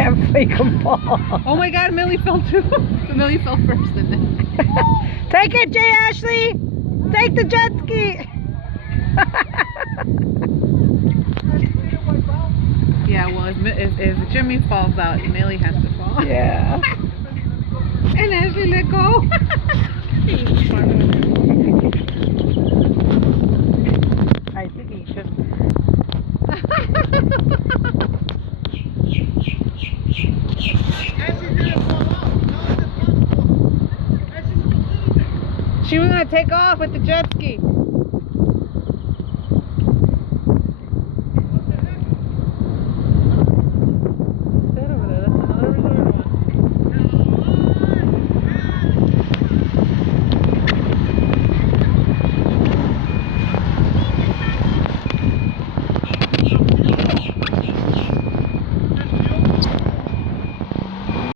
can't make them fall. Oh my God, Millie fell too. Millie fell first, didn't it? Take it, Jay Ashley. Take the jet ski. Yeah, well, if Jimmy falls out, Millie has to fall. Yeah. And Ashley let go. I think he should. She was gonna take off with the jet ski.